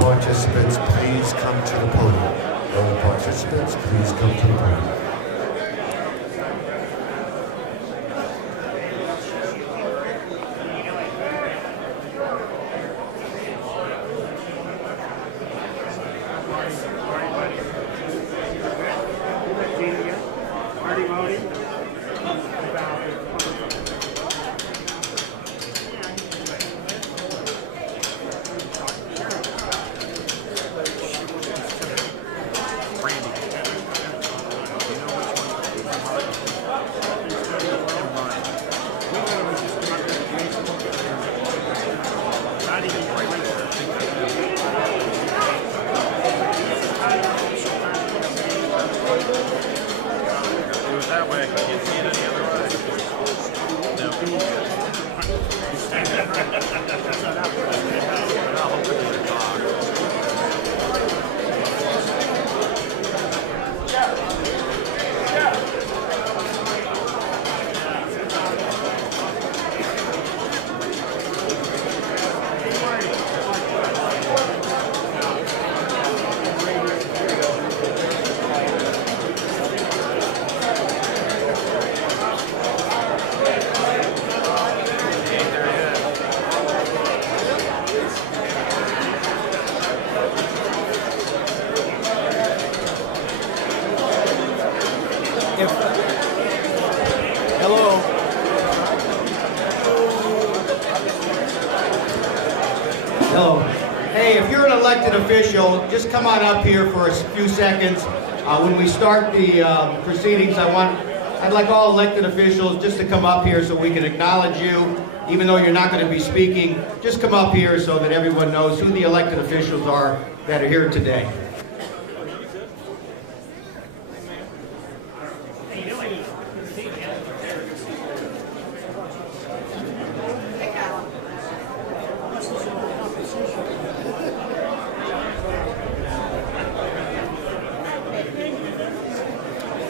Participants, please come to the podium. All participants, please come to the podium. Hello. Hey, if you're an elected official, just come on up here for a few seconds. When we start the proceedings, I'd like all elected officials just to come up here so we can acknowledge you, even though you're not going to be speaking. Just come up here so that everyone knows who the elected officials are that are here today.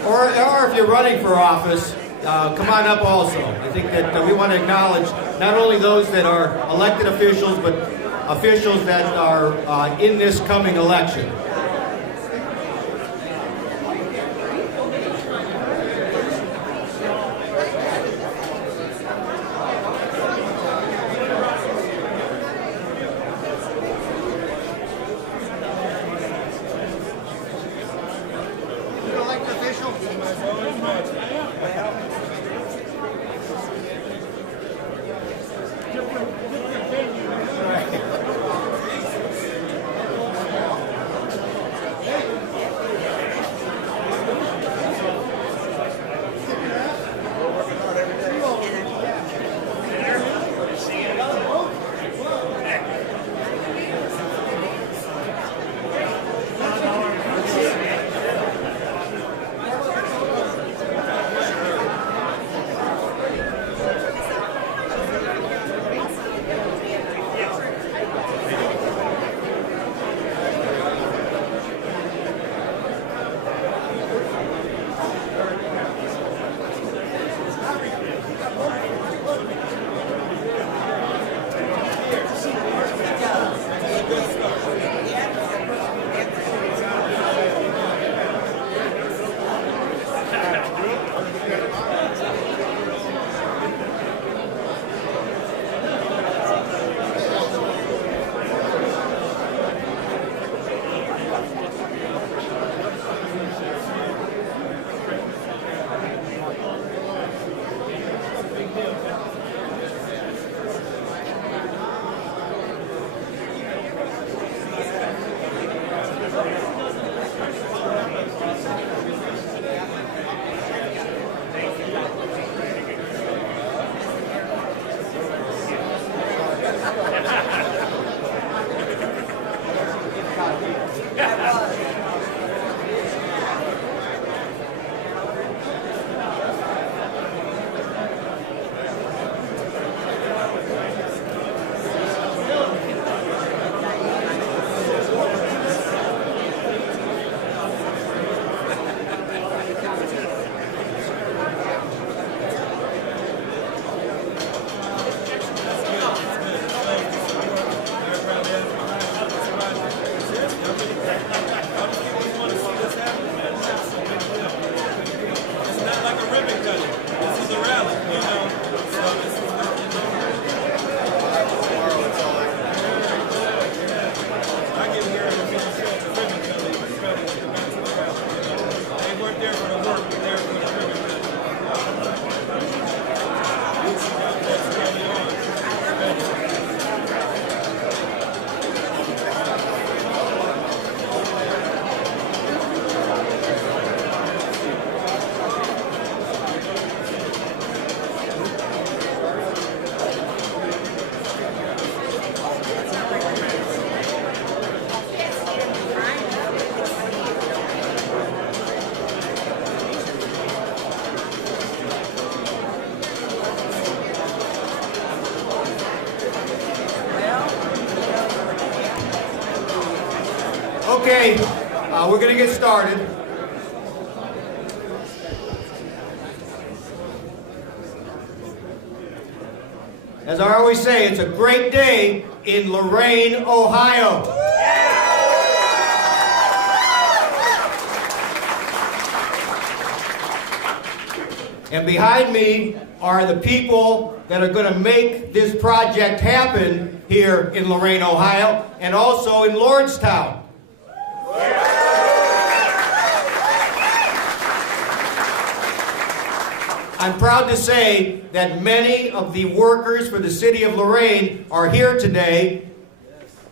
Or if you're running for office, come on up also. I think that we want to acknowledge not only those that are elected officials, but officials that are in this coming election. not there for the work, we're there for the privilege. Okay, we're going to get started. As I always say, it's a great day in Lorain, Ohio. And behind me are the people that are going to make this project happen here in Lorain, Ohio, and also in Lordstown. I'm proud to say that many of the workers for the city of Lorain are here today,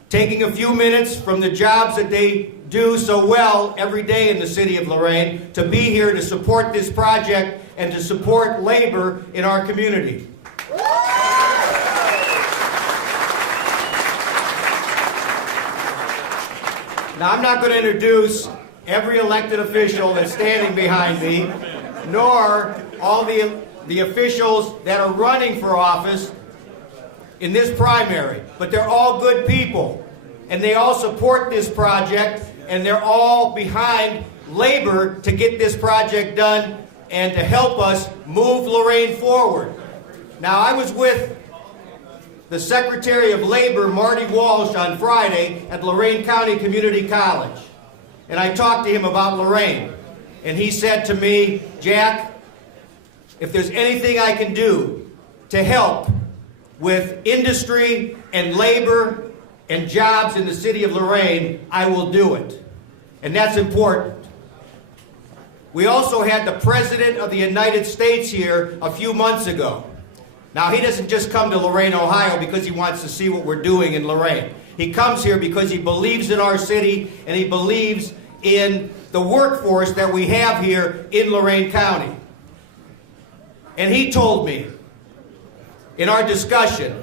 taking a few minutes from the jobs that they do so well every day in the city of Lorain to be here to support this project and to support labor in our community. Now, I'm not going to introduce every elected official that's standing behind me, nor all the officials that are running for office in this primary, but they're all good people, and they all support this project, and they're all behind labor to get this project done and to help us move Lorain forward. Now, I was with the Secretary of Labor, Marty Walsh, on Friday at Lorain County Community College, and I talked to him about Lorain, and he said to me, "Jack, if there's anything I can do to help with industry and labor and jobs in the city of Lorain, I will do it." And that's important. We also had the President of the United States here a few months ago. Now, he doesn't just come to Lorain, Ohio because he wants to see what we're doing in Lorain. He comes here because he believes in our city and he believes in the workforce that we have here in Lorain County. And he told me, in our discussion,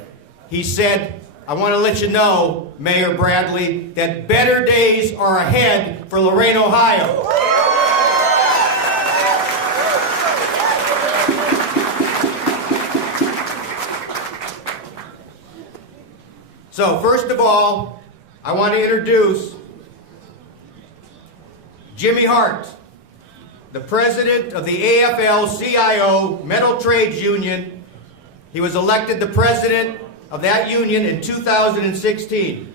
he said, "I want to let you know, Mayor Bradley, that better days are ahead for Lorain, Ohio." So, first of all, I want to introduce Jimmy Hart, the president of the AFL-CIO Metal Trades Union. He was elected the president of that union in 2016.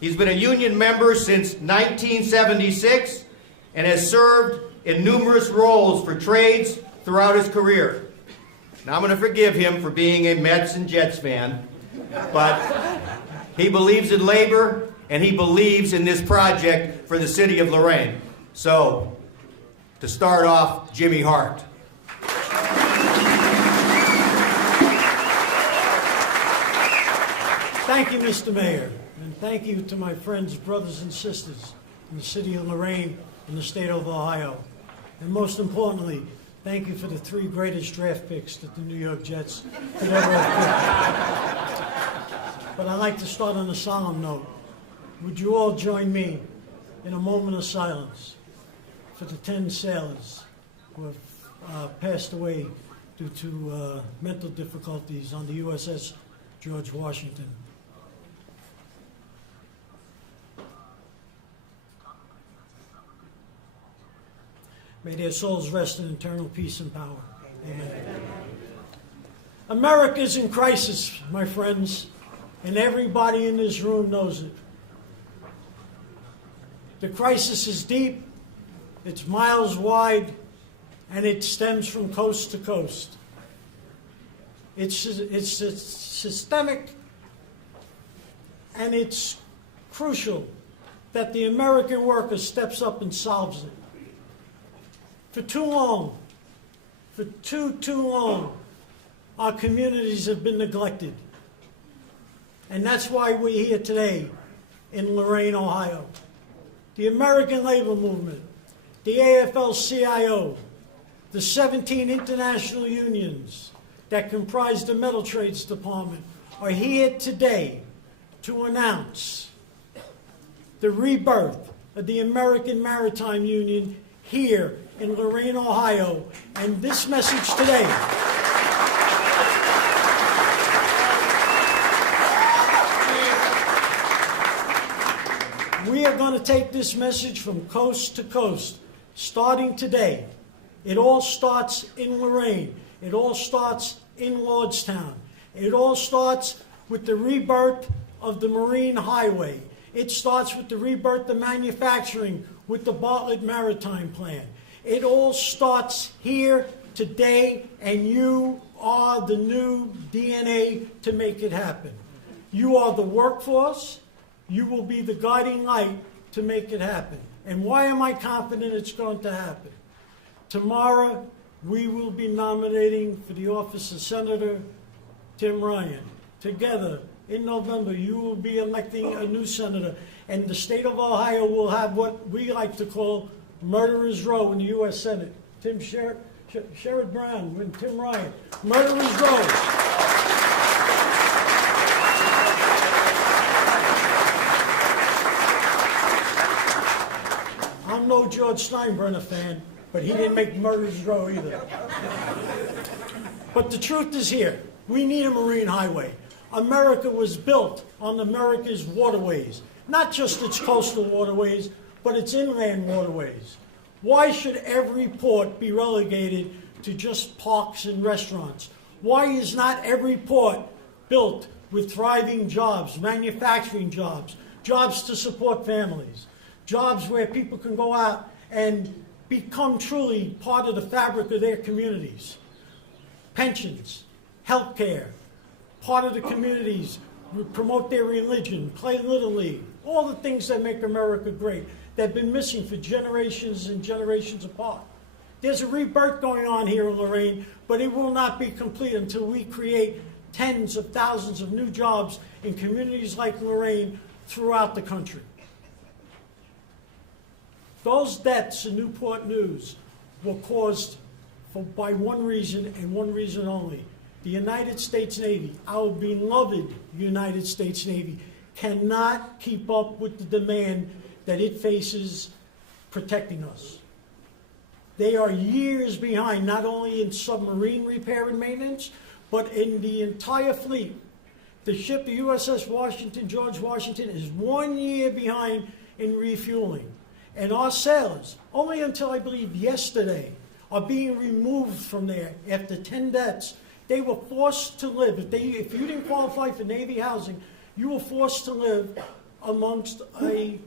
He's been a union member since 1976 and has served in numerous roles for trades throughout his career. Now, I'm going to forgive him for being a Mets and Jets fan, but he believes in labor and he believes in this project for the city of Lorain. So, to start off, Jimmy Hart. Thank you, Mr. Mayor, and thank you to my friends, brothers, and sisters in the city of Lorain and the state of Ohio. And most importantly, thank you for the 3 greatest draft picks that the New York Jets could ever have picked. But I'd like to start on a solemn note. Would you all join me in a moment of silence for the 10 sailors who have passed away due to mental difficulties on the USS George Washington? May their souls rest in eternal peace and power. Amen. America's in crisis, my friends, and everybody in this room knows it. The crisis is deep, it's miles wide, and it stems from coast to coast. It's systemic, and it's crucial that the American worker steps up and solves it. For too long, for too long, our communities have been neglected. And that's why we're here today in Lorain, Ohio. The American Labor Movement, the AFL-CIO, the 17 international unions that comprise the Metal Trades Department are here today to announce the rebirth of the American Maritime Union here in Lorain, Ohio. And this message today we are going to take this message from coast to coast, starting today. It all starts in Lorain. It all starts in Lordstown. It all starts with the rebirth of the Marine Highway. It starts with the rebirth of manufacturing with the Bartlett Maritime Plan. It all starts here today, and you are the new DNA to make it happen. You are the workforce. You will be the guiding light to make it happen. And why am I confident it's going to happen? Tomorrow, we will be nominating for the office of Senator Tim Ryan. Together, in November, you will be electing a new senator, and the state of Ohio will have what we like to call Murderer's Row in the U.S. Senate. Sherrod Brown and Tim Ryan. Murderer's Row. I'm no George Steinbrenner fan, but he didn't make Murderer's Row either. But the truth is here. We need a marine highway. America was built on America's waterways, not just its coastal waterways, but its inland waterways. Why should every port be relegated to just parks and restaurants? Why is not every port built with thriving jobs, manufacturing jobs, jobs to support families, jobs where people can go out and become truly part of the fabric of their communities? Pensions, health care, part of the communities, promote their religion, play Little League, all the things that make America great, that have been missing for generations and generations apart. There's a rebirth going on here in Lorain, but it will not be complete until we create tens of thousands of new jobs in communities like Lorain throughout the country. Those deaths in Newport News were caused by one reason and one reason only. The United States Navy, our beloved United States Navy, cannot keep up with the demand that it faces protecting us. They are years behind, not only in submarine repair and maintenance, but in the entire fleet. The ship, the USS Washington, George Washington, is 1 year behind in refueling. And our sailors, only until I believe yesterday, are being removed from there after 10 deaths. They were forced to live. If you didn't qualify for Navy housing, you were forced to live amongst a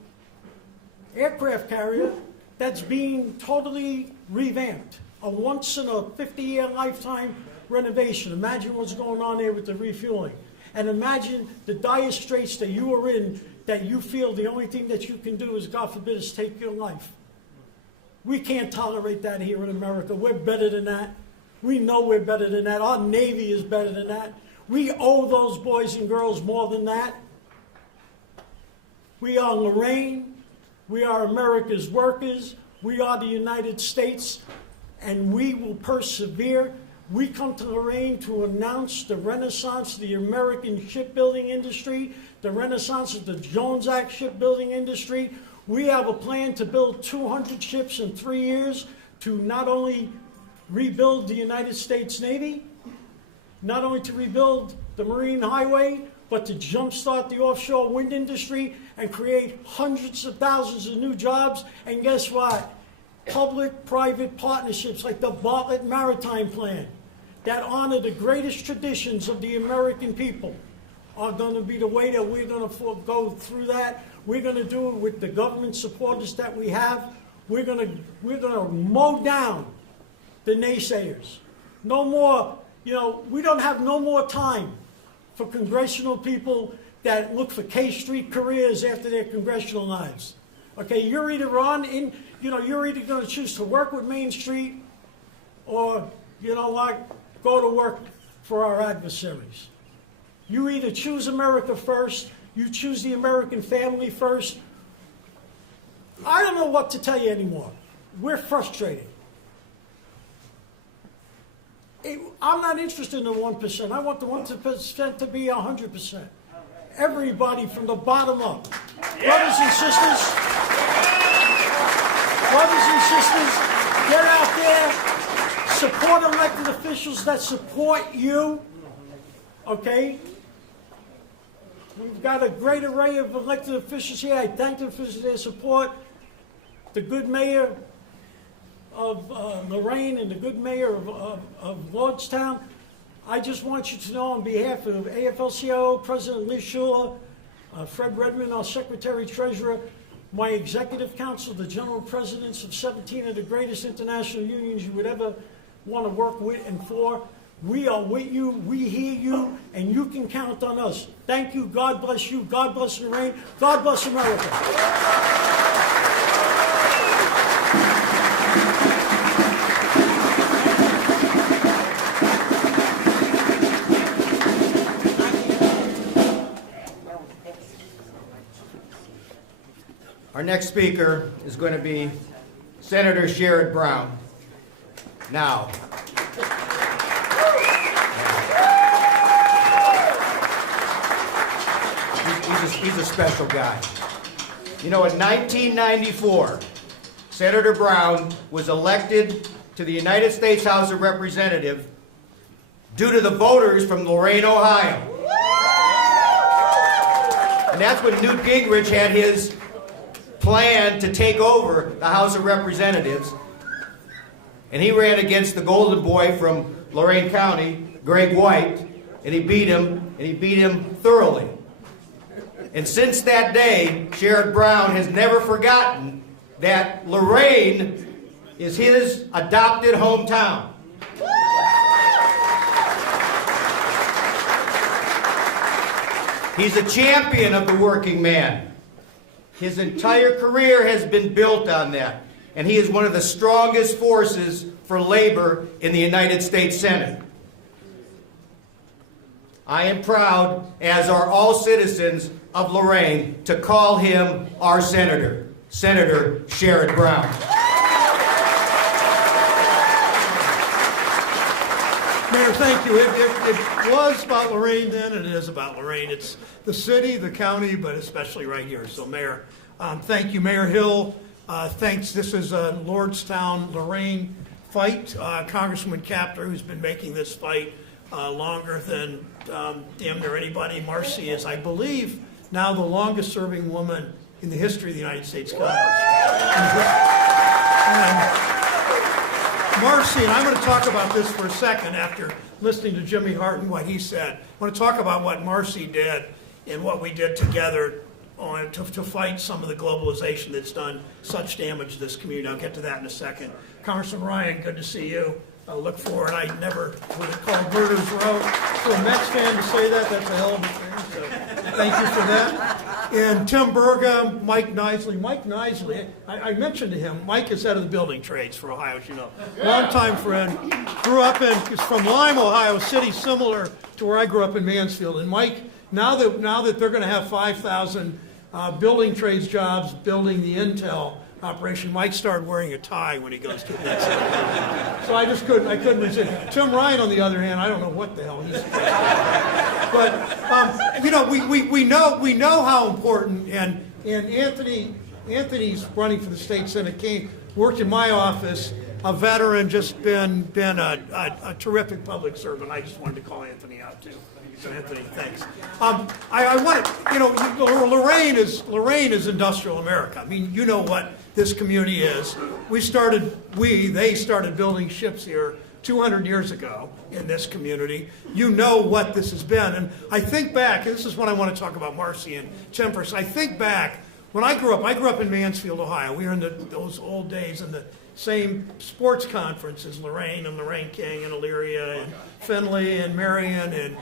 aircraft carrier that's being totally revamped. A once in a 50-year lifetime renovation. Imagine what's going on there with the refueling. And imagine the dire straits that you are in, that you feel the only thing that you can do is, God forbid, is take your life. We can't tolerate that here in America. We're better than that. We know we're better than that. Our Navy is better than that. We owe those boys and girls more than that. We are Lorain. We are America's workers. We are the United States, and we will persevere. We come to Lorain to announce the renaissance of the American shipbuilding industry, the renaissance of the Jones Act shipbuilding industry. We have a plan to build 200 ships in 3 years to not only rebuild the United States Navy, not only to rebuild the Marine Highway, but to jumpstart the offshore wind industry and create hundreds of thousands of new jobs. And guess what? Public-private partnerships like the Bartlett Maritime Plan that honor the greatest traditions of the American people are going to be the way that we're going to go through that. We're going to do it with the government supporters that we have. We're going to mow down the naysayers. No more, we don't have no more time for congressional people that look for K Street careers after their congressional lives. Okay, you're either on in you're either going to choose to work with Main Street or, you know what, go to work for our adversaries. You either choose America first, you choose the American family first. I don't know what to tell you anymore. We're frustrated. I'm not interested in the 1%. I want the 1% to be 100%. Everybody from the bottom up. Brothers and sisters, get out there, support elected officials that support you, okay? We've got a great array of elected officials here. I thank them for their support. The good mayor of Lorain and the good mayor of Lordstown. I just want you to know on behalf of AFL-CIO, President Liz Schuler, Fred Redmond, our Secretary-Treasurer, my Executive Council, the General Presidents of 17 of the greatest international unions you would ever want to work with and for. We are with you, we hear you, and you can count on us. Thank you, God bless you, God bless Lorain, God bless America. Our next speaker is going to be Senator Sherrod Brown. Now, he's a special guy. You know, in 1994, Senator Brown was elected to the United States House of Representatives due to the voters from Lorain, Ohio. And that's when Newt Gingrich had his plan to take over the House of Representatives. And he ran against the golden boy from Lorain County, Greg White, and he beat him thoroughly. And since that day, Sherrod Brown has never forgotten that Lorain is his adopted hometown. He's a champion of the working man. His entire career has been built on that. And he is one of the strongest forces for labor in the United States Senate. I am proud, as are all citizens of Lorain, to call him our senator, Senator Sherrod Brown. Mayor, thank you. It was about Lorain then, and it is about Lorain. It's the city, the county, but especially right here. So, Mayor, thank you, Mayor Hill. Thanks. This is a Lordstown Lorain fight. Congressman Kaptur, who's been making this fight longer than damn near anybody. Marcy is, I believe, now the longest-serving woman in the history of the United States Congress. Marcy, and I'm going to talk about this for a second after listening to Jimmy Hart and what he said. I want to talk about what Marcy did and what we did together to fight some of the globalization that's done such damage to this community. I'll get to that in a second. Congressman Ryan, good to see you. I look forward. I never would have called Murder's Row. For a Mets fan to say that, that's a hell of a thing. So thank you for that. And Tim Burgum, Mike Nisley. Mike Nisley, I mentioned to him, Mike is head of the building trades for Ohio, as you know. Longtime friend. Grew up he's from Lime, Ohio, city similar to where I grew up in Mansfield. And Mike, now that they're going to have 5,000 building trades jobs building the Intel operation, Mike started wearing a tie when he goes to that. So I couldn't resist. Tim Ryan, on the other hand, I don't know what the hell he's but we know how important, and Anthony's running for the state senate, worked in my office, a veteran, just been a terrific public servant. I just wanted to call Anthony out too. So Anthony, thanks. I want to, Lorain is industrial America. I mean, you know what this community is. They started building ships here 200 years ago in this community. You know what this has been. And I think back, and this is what I want to talk about Marcy and Tim first. I think back, when I grew up in Mansfield, Ohio. We were in those old days in the same sports conference as Lorain and Lorain King and Elyria and Findlay and Marion and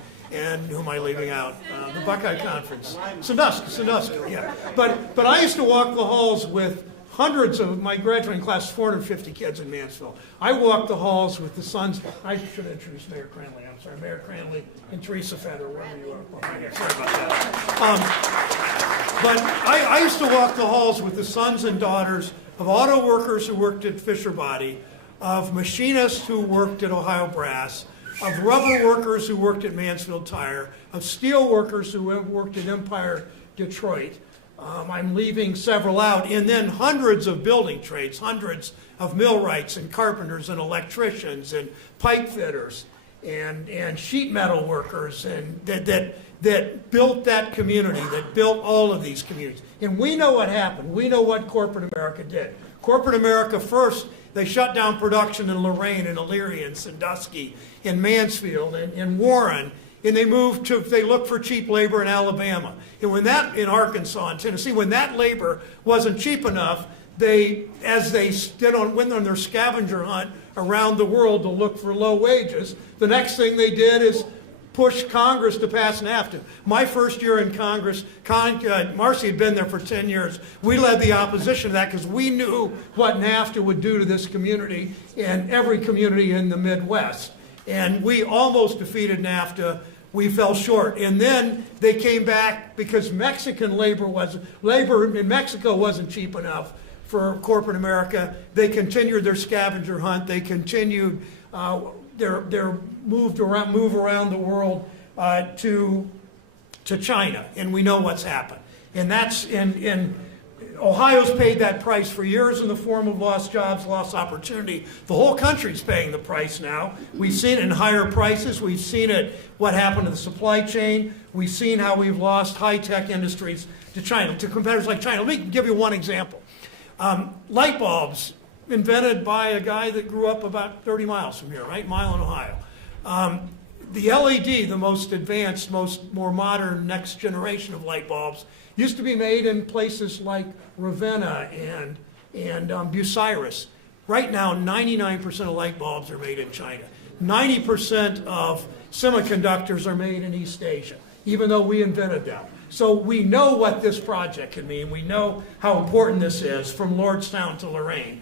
who am I leaving out? The Buckeye Conference. Sandusky, yeah. But I used to walk the halls with hundreds of my graduating class, 450 kids in Mansfield. I walked the halls with the sons. I should introduce Mayor Cranley. I'm sorry, Mayor Cranley and Teresa Fetter, wherever you are. Oh, right here. Sorry about that. But I used to walk the halls with the sons and daughters of auto workers who worked at Fisher Body, of machinists who worked at Ohio Brass, of rubber workers who worked at Mansfield Tire, of steel workers who worked at Empire Detroit. I'm leaving several out, and then hundreds of building trades, hundreds of millwrights and carpenters and electricians and pipe fitters and sheet metal workers and that built that community, that built all of these communities. And we know what happened. We know what corporate America did. Corporate America first, they shut down production in Lorain and Elyria and Sandusky, in Mansfield and Warren. And they looked for cheap labor in Alabama. And when that, in Arkansas and Tennessee, when that labor wasn't cheap enough, as they went on their scavenger hunt around the world to look for low wages, the next thing they did is push Congress to pass NAFTA. My first year in Congress, Marcy had been there for 10 years. We led the opposition to that because we knew what NAFTA would do to this community and every community in the Midwest. And we almost defeated NAFTA. We fell short. And then they came back because Mexican labor in Mexico wasn't cheap enough for corporate America. They continued their scavenger hunt. They continued their move around the world to China. And we know what's happened. And that's in Ohio's paid that price for years in the form of lost jobs, lost opportunity. The whole country's paying the price now. We've seen it in higher prices. We've seen it, what happened to the supply chain. We've seen how we've lost high-tech industries to China, to competitors like China. Let me give you one example. Light bulbs, invented by a guy that grew up about 30 miles from here, right? Mile in Ohio. The LED, the most advanced, more modern, next generation of light bulbs, used to be made in places like Ravenna and Bucyrus. Right now, 99% of light bulbs are made in China. 90% of semiconductors are made in East Asia, even though we invented them. So we know what this project can mean. We know how important this is, from Lordstown to Lorain.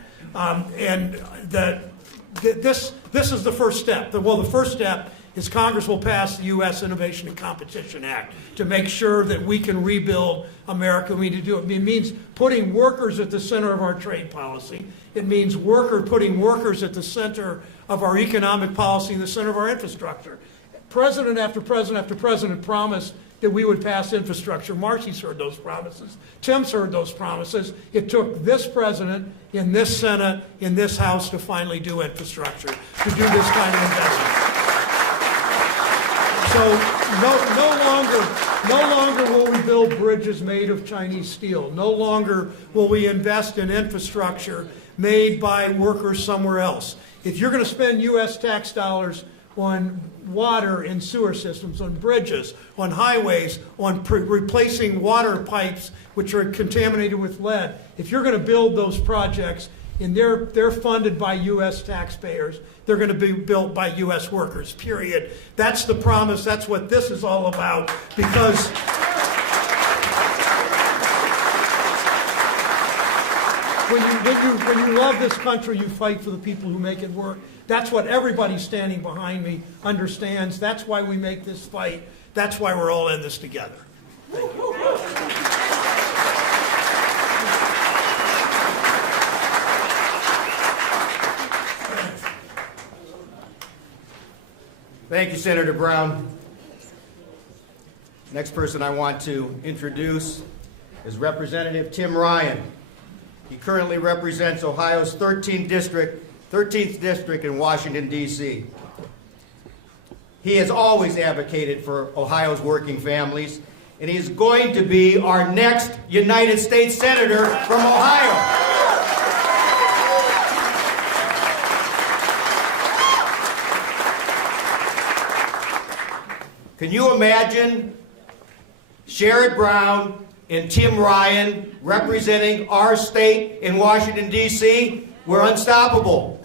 This is the first step. The first step is Congress will pass the U.S. Innovation and Competition Act to make sure that we can rebuild America. We need to do it. It means putting workers at the center of our trade policy. It means putting workers at the center of our economic policy and the center of our infrastructure. President after president after president promised that we would pass infrastructure. Marcy's heard those promises. Tim's heard those promises. It took this president in this Senate, in this House to finally do infrastructure, to do this kind of investment. So no longer will we build bridges made of Chinese steel. No longer will we invest in infrastructure made by workers somewhere else. If you're going to spend U.S. tax dollars on water and sewer systems, on bridges, on highways, on replacing water pipes which are contaminated with lead, if you're going to build those projects, and they're funded by U.S. taxpayers, they're going to be built by U.S. workers, period. That's the promise. That's what this is all about. Because when you love this country, you fight for the people who make it work. That's what everybody standing behind me understands. That's why we make this fight. That's why we're all in this together. Thank you. Thank you, Senator Brown. Next person I want to introduce is Representative Tim Ryan. He currently represents Ohio's 13th district in Washington, D.C. He has always advocated for Ohio's working families, and he is going to be our next United States Senator from Ohio. Can you imagine Sherrod Brown and Tim Ryan representing our state in Washington, D.C.? We're unstoppable.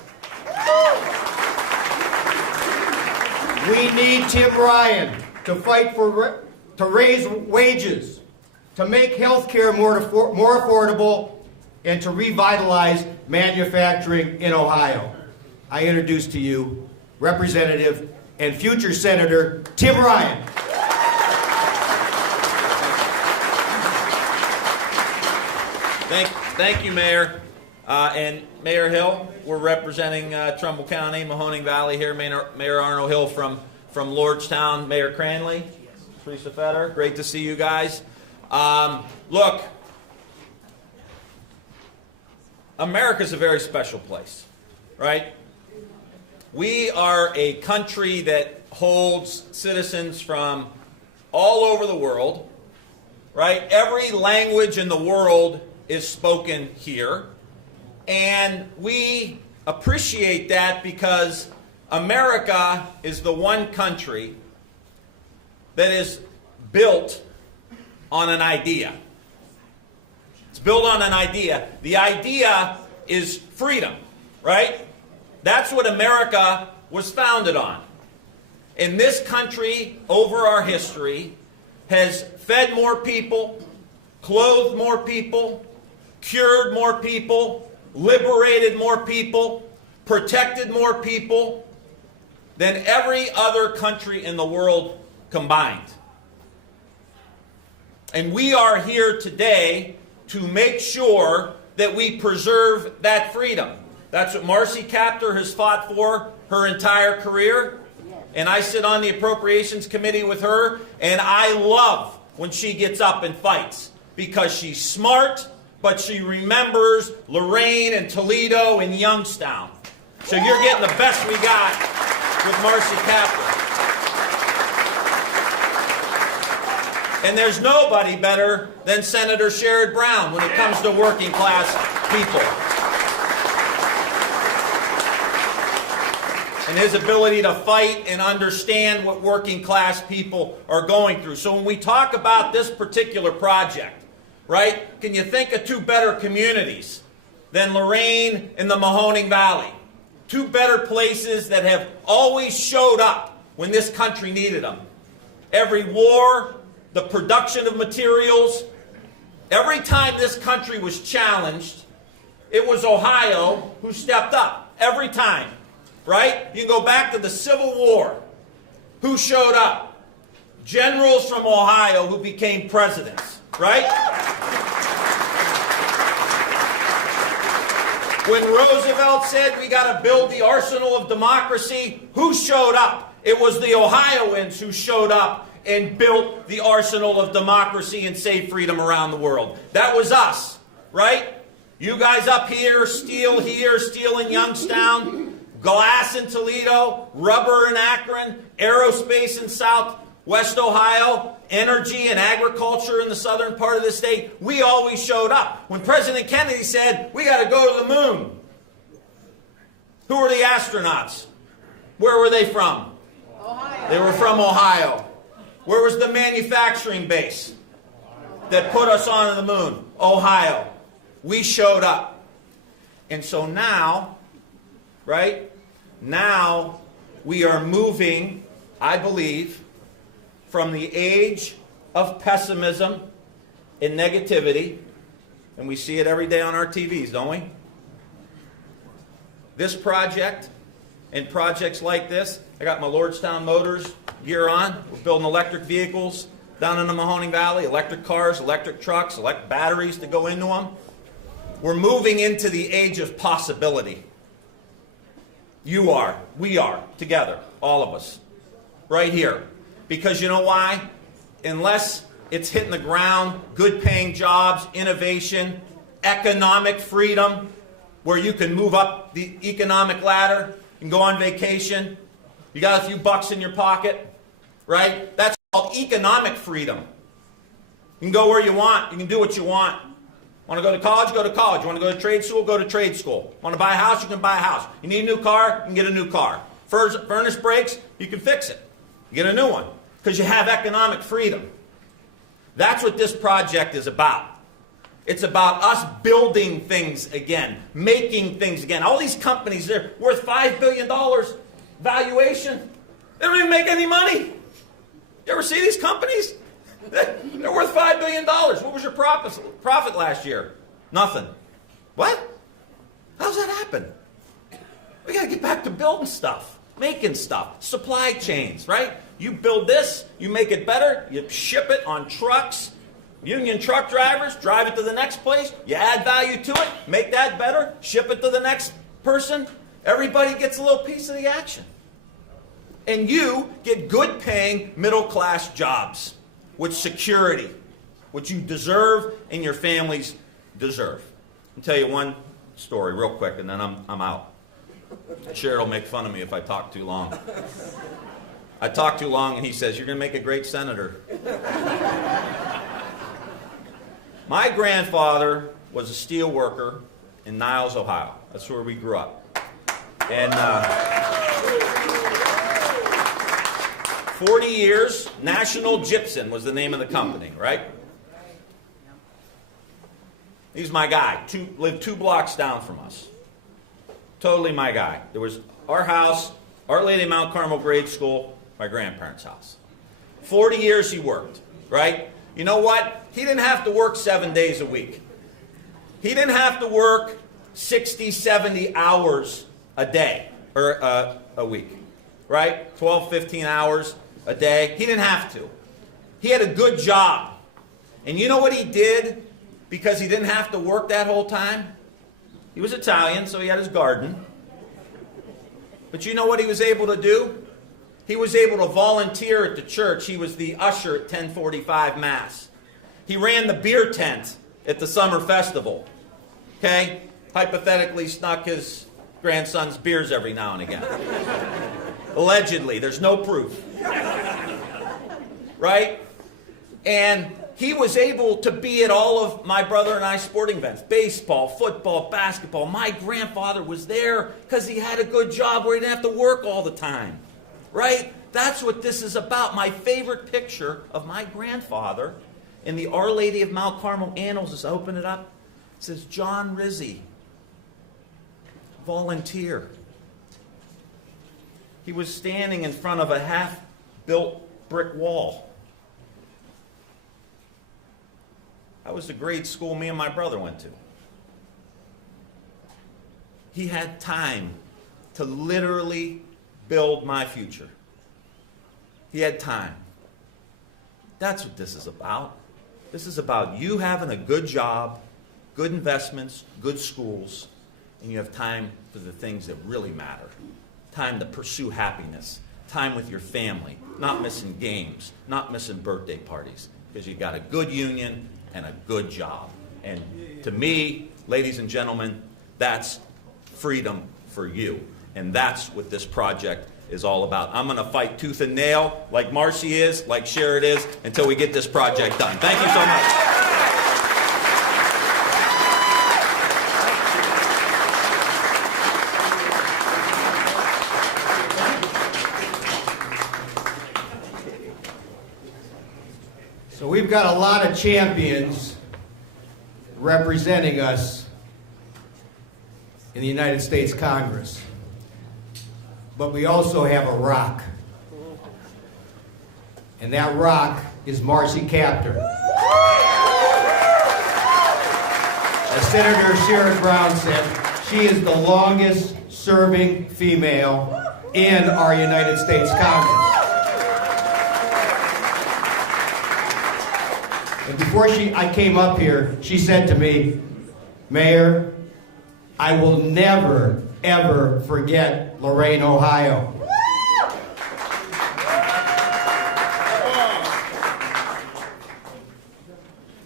We need Tim Ryan to fight to raise wages, to make health care more affordable, and to revitalize manufacturing in Ohio. I introduce to you Representative and future Senator Tim Ryan. Thank you, Mayor. And Mayor Hill, we're representing Trumbull County, Mahoning Valley here. Mayor Arnold Hill from Lordstown. Mayor Cranley, Teresa Fetter, great to see you guys. Look, America's a very special place, right? We are a country that holds citizens from all over the world, right? Every language in the world is spoken here. And we appreciate that because America is the one country that is built on an idea. It's built on an idea. The idea is freedom, right? That's what America was founded on. And this country, over our history, has fed more people, clothed more people, cured more people, liberated more people, protected more people than every other country in the world combined. And we are here today to make sure that we preserve that freedom. That's what Marcy Kaptur has fought for her entire career. And I sit on the Appropriations Committee with her, and I love when she gets up and fights because she's smart, but she remembers Lorain and Toledo and Youngstown. So you're getting the best we got with Marcy Kaptur. And there's nobody better than Senator Sherrod Brown when it comes to working class people. And his ability to fight and understand what working class people are going through. So when we talk about this particular project, right, can you think of two better communities than Lorain and the Mahoning Valley? Two better places that have always showed up when this country needed them. Every war, the production of materials, every time this country was challenged, it was Ohio who stepped up. Every time. Right? You can go back to the Civil War. Who showed up? Generals from Ohio who became presidents. Right? When Roosevelt said we got to build the arsenal of democracy, who showed up? It was the Ohioans who showed up and built the arsenal of democracy and saved freedom around the world. That was us. Right? You guys up here, steel in Youngstown, glass in Toledo, rubber in Akron, aerospace in Southwest Ohio, energy and agriculture in the southern part of the state. We always showed up. When President Kennedy said, we got to go to the moon, who were the astronauts? Where were they from? Ohio. They were from Ohio. Where was the manufacturing base that put us on the moon? Ohio. We showed up. And so now, right? Now we are moving, I believe, from the age of pessimism and negativity, and we see it every day on our TVs, don't we? This project and projects like this, I got my Lordstown Motors gear on. We're building electric vehicles down in the Mahoning Valley, electric cars, electric trucks, electric batteries to go into them. We're moving into the age of possibility. You are, we are, together, all of us, right here. Because you know why? Unless it's hitting the ground, good paying jobs, innovation, economic freedom, where you can move up the economic ladder and go on vacation, you got a few bucks in your pocket, right? That's called economic freedom. You can go where you want, you can do what you want. Want to go to college? Go to college. You want to go to trade school? Go to trade school. Want to buy a house? You can buy a house. You need a new car? You can get a new car. Furnace breaks? You can fix it. You get a new one because you have economic freedom. That's what this project is about. It's about us building things again, making things again. All these companies, they're worth $5 billion valuation. They don't even make any money. You ever see these companies? They're worth $5 billion. What was your profit last year? Nothing. What? How's that happen? We got to get back to building stuff, making stuff, supply chains, right? You build this, you make it better, you ship it on trucks. Union truck drivers drive it to the next place, you add value to it, make that better, ship it to the next person. Everybody gets a little piece of the action. And you get good paying middle class jobs with security, which you deserve and your families deserve. I'll tell you one story real quick and then I'm out. Sherrod will make fun of me if I talk too long. I talk too long and he says, "You're going to make a great senator." My grandfather was a steel worker in Niles, Ohio. That's where we grew up. And 40 years, National Gypsum was the name of the company, right? He's my guy. Lived 2 blocks down from us. Totally my guy. There was our house, Our Lady of Mount Carmel grade school, my grandparents' house. 40 years he worked, right? You know what? He didn't have to work 7 days a week. He didn't have to work 60, 70 hours a day, or a week, right? 12, 15 hours a day. He didn't have to. He had a good job. And you know what he did because he didn't have to work that whole time? He was Italian, so he had his garden. But you know what he was able to do? He was able to volunteer at the church. He was the usher at 1045 Mass. He ran the beer tent at the summer festival. Okay? Hypothetically snuck his grandson's beers every now and again. Allegedly. There's no proof. Right? And he was able to be at all of my brother and I's sporting events. Baseball, football, basketball. My grandfather was there because he had a good job where he didn't have to work all the time. Right? That's what this is about. My favorite picture of my grandfather in the Our Lady of Mount Carmel Annals, just open it up. It says, John Rizzi, volunteer. He was standing in front of a half-built brick wall. That was the grade school me and my brother went to. He had time to literally build my future. He had time. That's what this is about. This is about you having a good job, good investments, good schools, and you have time for the things that really matter. Time to pursue happiness, time with your family, not missing games, not missing birthday parties, because you got a good union and a good job. And to me, ladies and gentlemen, that's freedom for you. And that's what this project is all about. I'm going to fight tooth and nail like Marcy is, like Sherrod is, until we get this project done. Thank you so much. So we've got a lot of champions representing us in the United States Congress. But we also have a rock. And that rock is Marcy Kaptur. As Senator Sherrod Brown said, she is the longest serving female in our United States Congress. And before I came up here, she said to me, Mayor, I will never, ever forget Lorain, Ohio.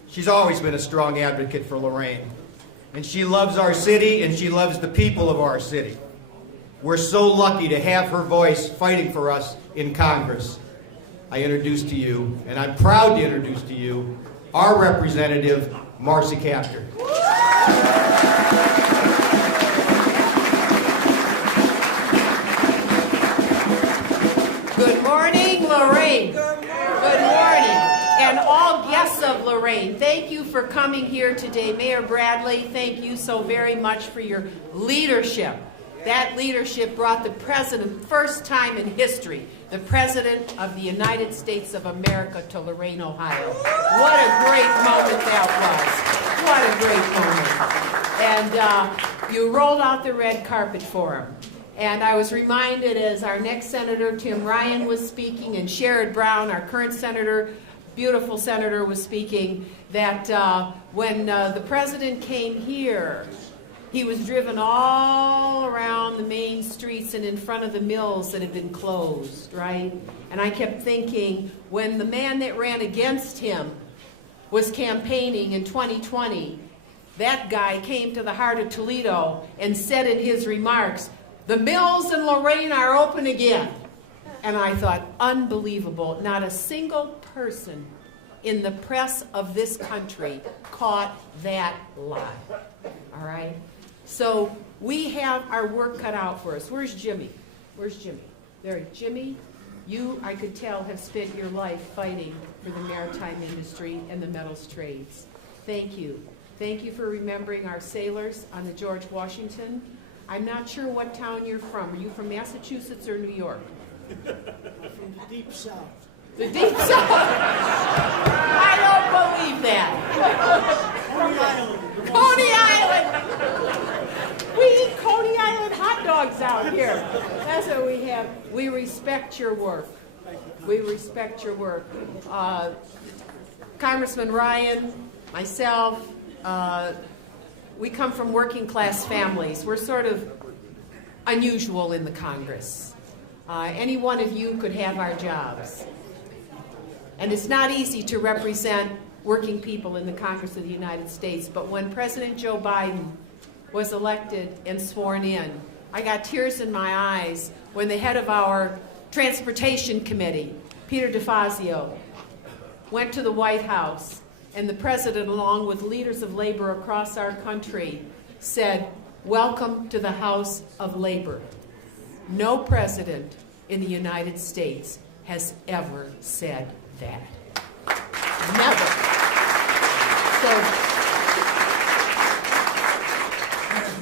She's always been a strong advocate for Lorain. And she loves our city, and she loves the people of our city. We're so lucky to have her voice fighting for us in Congress. I introduce to you, and I'm proud to introduce to you, our representative, Marcy Kaptur. Good morning, Lorain. Good morning. And all guests of Lorain, thank you for coming here today. Mayor Bradley, thank you so very much for your leadership That leadership brought the president, first time in history, the President of the United States of America to Lorain, Ohio. What a great moment that was. What a great moment. And you rolled out the red carpet for him. And I was reminded as our next Senator, Tim Ryan, was speaking, and Sherrod Brown, our current senator, beautiful senator, was speaking, that when the president came here, he was driven all around the main streets and in front of the mills that had been closed, right? And I kept thinking, when the man that ran against him was campaigning in 2020, that guy came to the heart of Toledo and said in his remarks, "The mills in Lorain are open again." And I thought, unbelievable. Not a single person in the press of this country caught that lie. All right? So we have our work cut out for us. Where's Jimmy? Where's Jimmy? There, Jimmy, you, I could tell, have spent your life fighting for the maritime industry and the metals trades. Thank you. Thank you for remembering our sailors on the George Washington. I'm not sure what town you're from. Are you from Massachusetts or New York? From the deep south. The deep south. I don't believe that. Coney Island. Coney Island. We eat Coney Island hot dogs out here. That's what we have. We respect your work. We respect your work. Congressman Ryan, myself, we come from working class families. We're sort of unusual in the Congress. Any one of you could have our jobs. And it's not easy to represent working people in the Congress of the United States, but when President Joe Biden was elected and sworn in, I got tears in my eyes when the head of our Transportation Committee, Peter DeFazio, went to the White House, and the president, along with leaders of labor across our country, said, "Welcome to the House of Labor." No president in the United States has ever said that. Never. So,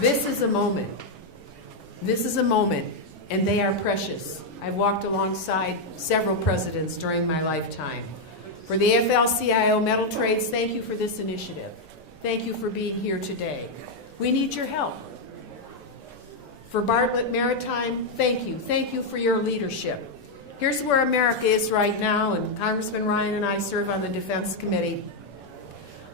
this is a moment. This is a moment, and they are precious. I've walked alongside several presidents during my lifetime. For the AFL-CIO Metal Trades, thank you for this initiative. Thank you for being here today. We need your help. For Bartlett Maritime, thank you. Thank you for your leadership. Here's where America is right now, and Congressman Ryan and I serve on the Defense Committee.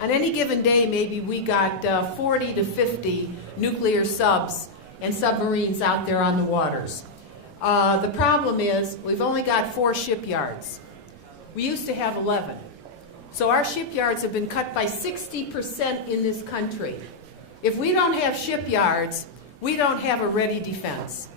On any given day, maybe we got 40 to 50 nuclear subs and submarines out there on the waters. The problem is we've only got 4 shipyards. We used to have 11. So our shipyards have been cut by 60% in this country. If we don't have shipyards, we don't have a ready defense.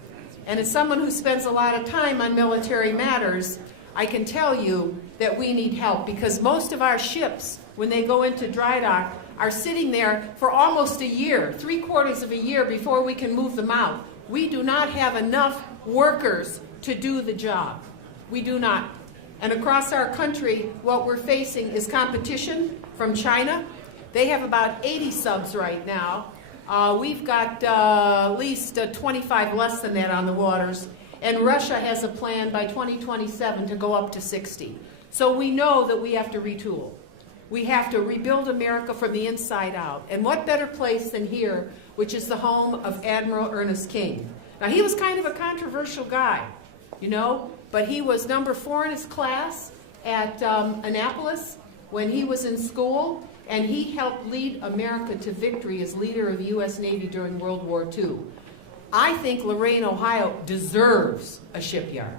And as someone who spends a lot of time on military matters, I can tell you that we need help, because most of our ships, when they go into dry dock, are sitting there for almost a year, 3/4 of a year before we can move them out. We do not have enough workers to do the job. We do not. And across our country, what we're facing is competition from China. They have about 80 subs right now. We've got at least 25 less than that on the waters. And Russia has a plan by 2027 to go up to 60. So we know that we have to retool. We have to rebuild America from the inside out. And what better place than here, which is the home of Admiral Ernest King. Now, he was kind of a controversial guy, you know, but he was number 4 in his class at Annapolis when he was in school, and he helped lead America to victory as leader of the U.S. Navy during World War II. I think Lorain, Ohio deserves a shipyard.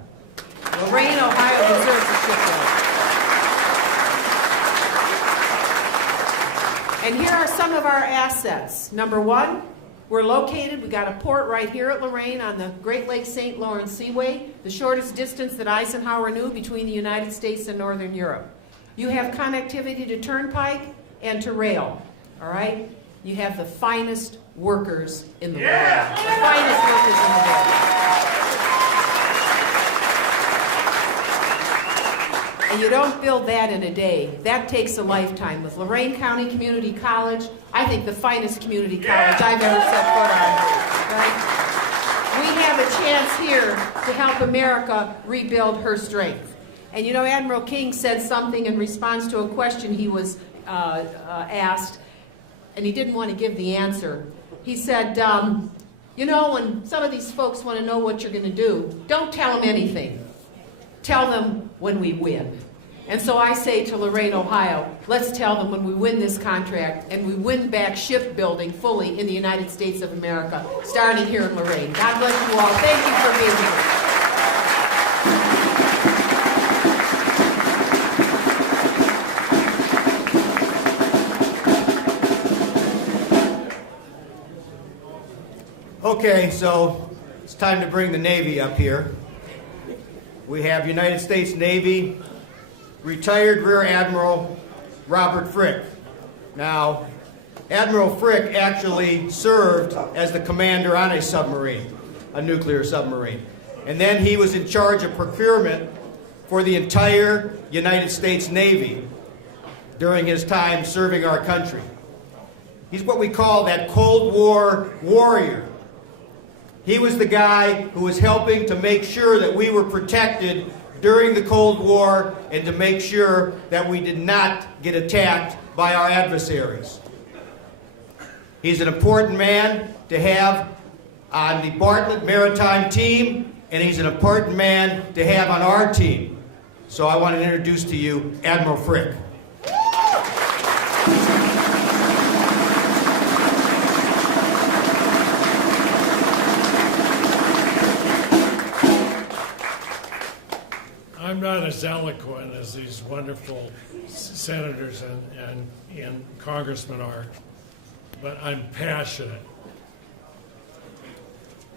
Lorain, Ohio deserves a shipyard. And here are some of our assets. Number 1, we're located, we got a port right here at Lorain on the Great Lakes St. Lawrence Seaway, the shortest distance that Eisenhower knew between the United States and Northern Europe. You have connectivity to turnpike and to rail, all right? You have the finest workers in the world. The finest workers in the world. And you don't build that in a day. That takes a lifetime. With Lorain County Community College, I think the finest community college I've ever set foot on. Right? have a chance here to help America rebuild her strength. And you know, Admiral King said something in response to a question he was asked, and he didn't want to give the answer. He said, you know, when some of these folks want to know what you're going to do, don't tell them anything. Tell them when we win. And so I say to Lorain, Ohio, let's tell them when we win this contract and we win back shipbuilding fully in the United States of America, starting here in Lorain. God bless you all. Thank you for being here. Okay, so it's time to bring the Navy up here. We have United States Navy retired Rear Admiral Robert Frick. Now, Admiral Frick actually served as the commander on a submarine, a nuclear submarine. And then he was in charge of procurement for the entire United States Navy during his time serving our country. He's what we call that Cold War warrior. He was the guy who was helping to make sure that we were protected during the Cold War and to make sure that we did not get attacked by our adversaries. He's an important man to have on the Bartlett Maritime team, and he's an important man to have on our team. So I want to introduce to you Admiral Frick. I'm not as eloquent as these wonderful senators and congressmen are, but I'm passionate.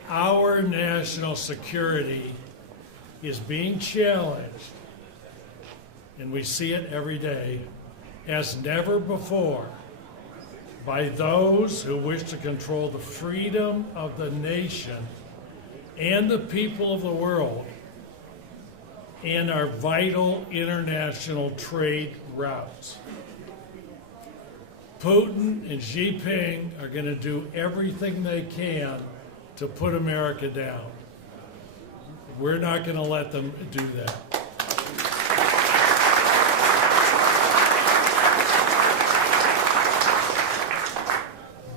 Our national security is being challenged, and we see it every day, as never before, by those who wish to control the freedom of the nation and the people of the world and our vital international trade routes. Putin and Xi Jinping are going to do everything they can to put America down. We're not going to let them do that.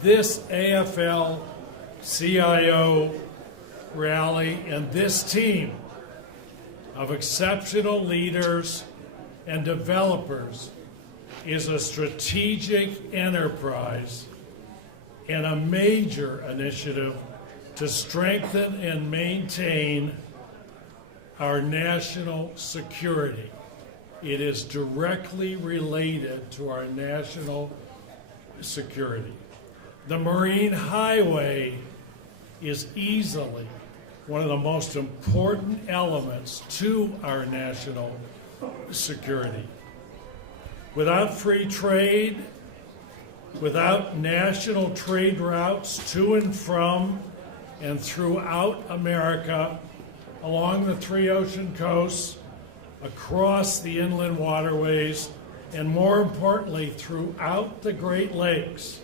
This AFL-CIO rally and this team of exceptional leaders and developers is a strategic enterprise and a major initiative to strengthen and maintain our national security. It is directly related to our national security. The Marine Highway is easily one of the most important elements to our national security. Without free trade, without national trade routes to and from and throughout America, along the three ocean coasts, across the inland waterways, and more importantly, throughout the Great Lakes,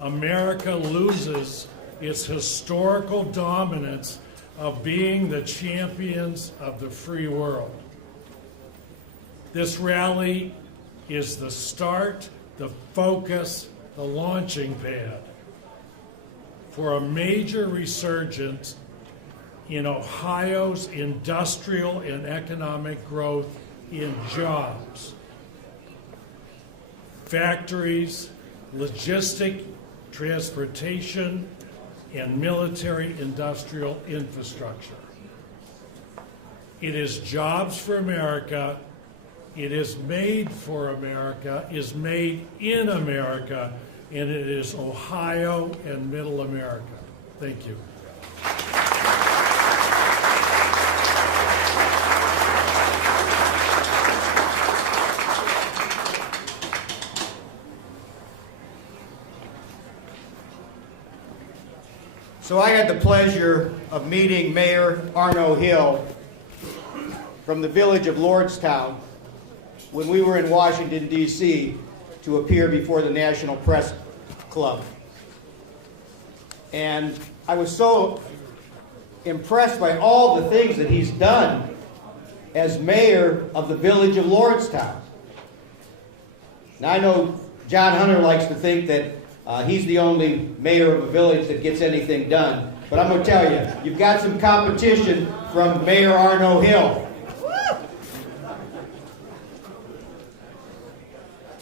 America loses its historical dominance of being the champions of the free world. This rally is the start, the focus, the launching pad for a major resurgence in Ohio's industrial and economic growth in jobs, factories, logistic, transportation, and military industrial infrastructure. It is jobs for America. It is made for America, is made in America, and it is Ohio and Middle America. Thank you. So I had the pleasure of meeting Mayor Arno Hill from the village of Lordstown when we were in Washington, D.C. to appear before the National Press Club. And I was so impressed by all the things that he's done as mayor of the village of Lordstown. Now, I know John Hunter likes to think that he's the only mayor of a village that gets anything done. But I'm going to tell you, you've got some competition from Mayor Arno Hill.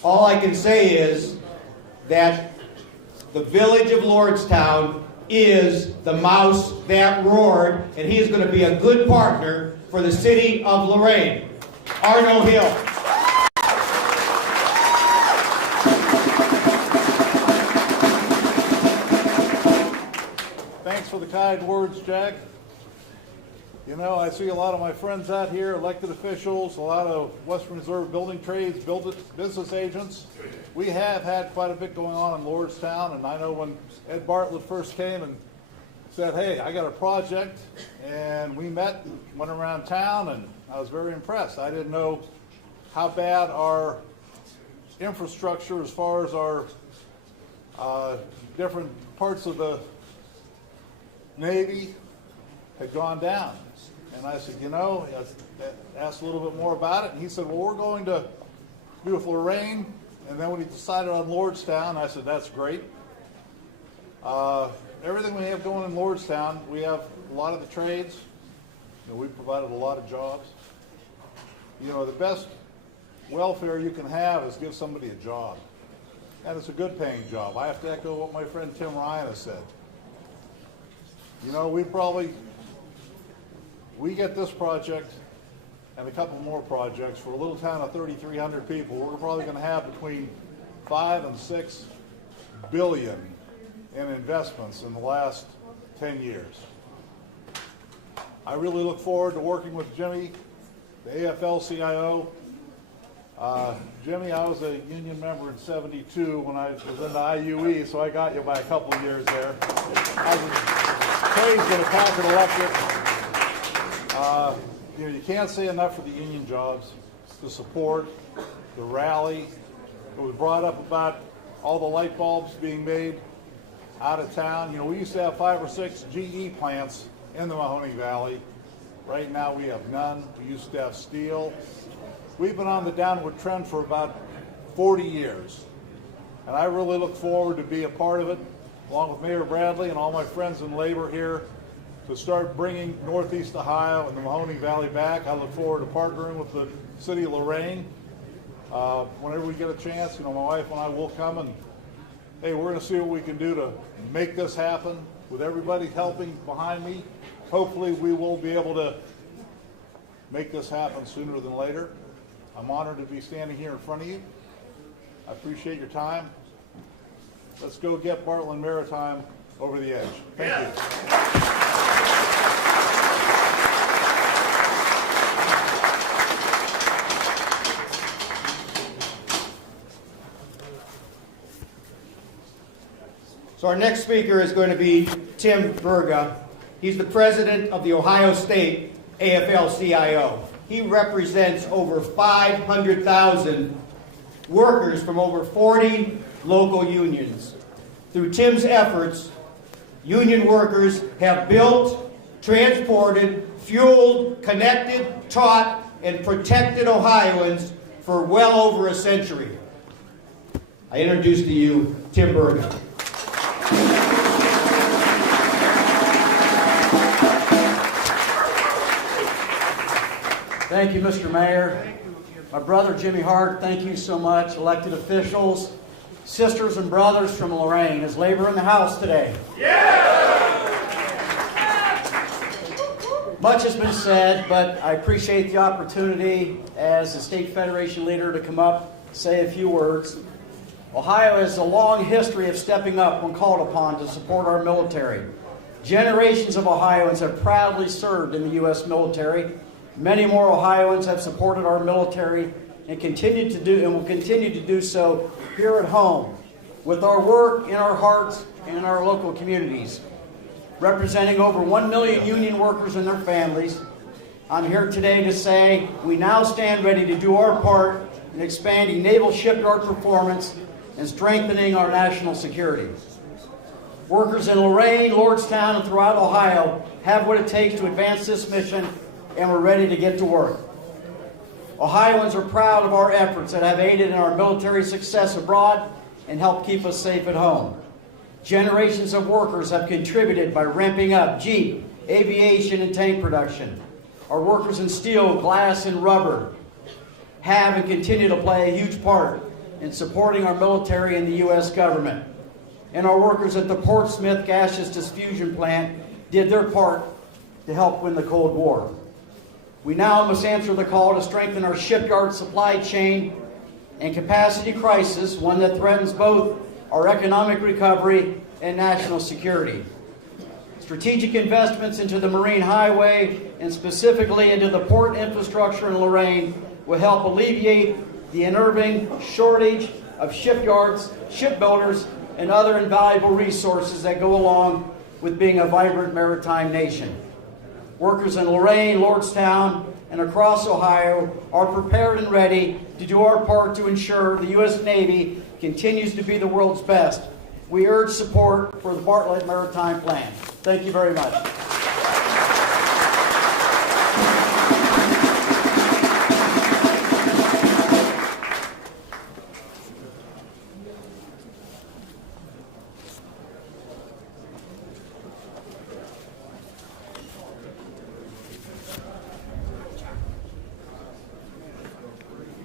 All I can say is that the village of Lordstown is the mouse that roared, and he is going to be a good partner for the city of Lorain. Arno Hill. Thanks for the kind words, Jack. You know, I see a lot of my friends out here, elected officials, a lot of Western Reserve building trades, business agents. We have had quite a bit going on in Lordstown, and I know when Ed Bartlett first came and said, hey, I got a project, and we met, went around town, and I was very impressed. I didn't know how bad our infrastructure as far as our different parts of the Navy had gone down. And I said, you know, I asked a little bit more about it, and he said, well, we're going to do with Lorain, and then when he decided on Lordstown, I said, that's great. Everything we have going in Lordstown, we have a lot of the trades. You know, we provided a lot of jobs. You know, the best welfare you can have is give somebody a job. And it's a good paying job. I have to echo what my friend Tim Ryan has said. You know, we get this project and a couple more projects for a little town of 3,300 people. We're probably going to have between 5 and 6 billion in investments in the last 10 years. I really look forward to working with Jimmy, the AFL-CIO. Jimmy, I was a union member in '72 when I was in the IUE, so I got you by a couple of years there. I was praised with a Packard Electric. You know, you can't say enough for the union jobs, the support, the rally. It was brought up about all the light bulbs being made out of town. You know, we used to have 5 or 6 GE plants in the Mahoning Valley. Right now we have none. We used to have steel. We've been on the downward trend for about 40 years. And I really look forward to be a part of it, along with Mayor Bradley and all my friends in labor here, to start bringing Northeast Ohio and the Mahoning Valley back. I look forward to partnering with the city of Lorain. Whenever we get a chance, you know, my wife and I will come and, hey, we're going to see what we can do to make this happen with everybody helping behind me. Hopefully we will be able to make this happen sooner than later. I'm honored to be standing here in front of you. I appreciate your time. Let's go get Bartlett Maritime over the edge. Thank you. So our next speaker is going to be Tim Berga. He's the president of the Ohio State AFL-CIO. He represents over 500,000 workers from over 40 local unions. Through Tim's efforts, union workers have built, transported, fueled, connected, taught, and protected Ohioans for well over a century. I introduce to you Tim Berga. Thank you, Mr. Mayor. My brother Jimmy Hart, thank you so much. Elected officials, sisters and brothers from Lorain. Is labor in the house today? Yeah! Much has been said, but I appreciate the opportunity as a state federation leader to come up, say a few words. Ohio has a long history of stepping up when called upon to support our military. Generations of Ohioans have proudly served in the U.S. military. Many more Ohioans have supported our military and continue to do and will continue to do so here at home with our work in our hearts and in our local communities. Representing over 1 million union workers and their families, I'm here today to say we now stand ready to do our part in expanding naval shipyard performance and strengthening our national security. Workers in Lorain, Lordstown, and throughout Ohio have what it takes to advance this mission, and we're ready to get to work. Ohioans are proud of our efforts that have aided in our military success abroad and helped keep us safe at home. Generations of workers have contributed by ramping up Jeep, aviation, and tank production. Our workers in steel, glass, and rubber have and continue to play a huge part in supporting our military and the U.S. government. And our workers at the Portsmouth Gaseous Diffusion Plant did their part to help win the Cold War. We now must answer the call to strengthen our shipyard supply chain and capacity crisis, one that threatens both our economic recovery and national security. Strategic investments into the Marine Highway and specifically into the port infrastructure in Lorain will help alleviate the enerving shortage of shipyards, shipbuilders, and other invaluable resources that go along with being a vibrant maritime nation. Workers in Lorain, Lordstown, and across Ohio are prepared and ready to do our part to ensure the U.S. Navy continues to be the world's best. We urge support for the Bartlett Maritime Plan. Thank you very much.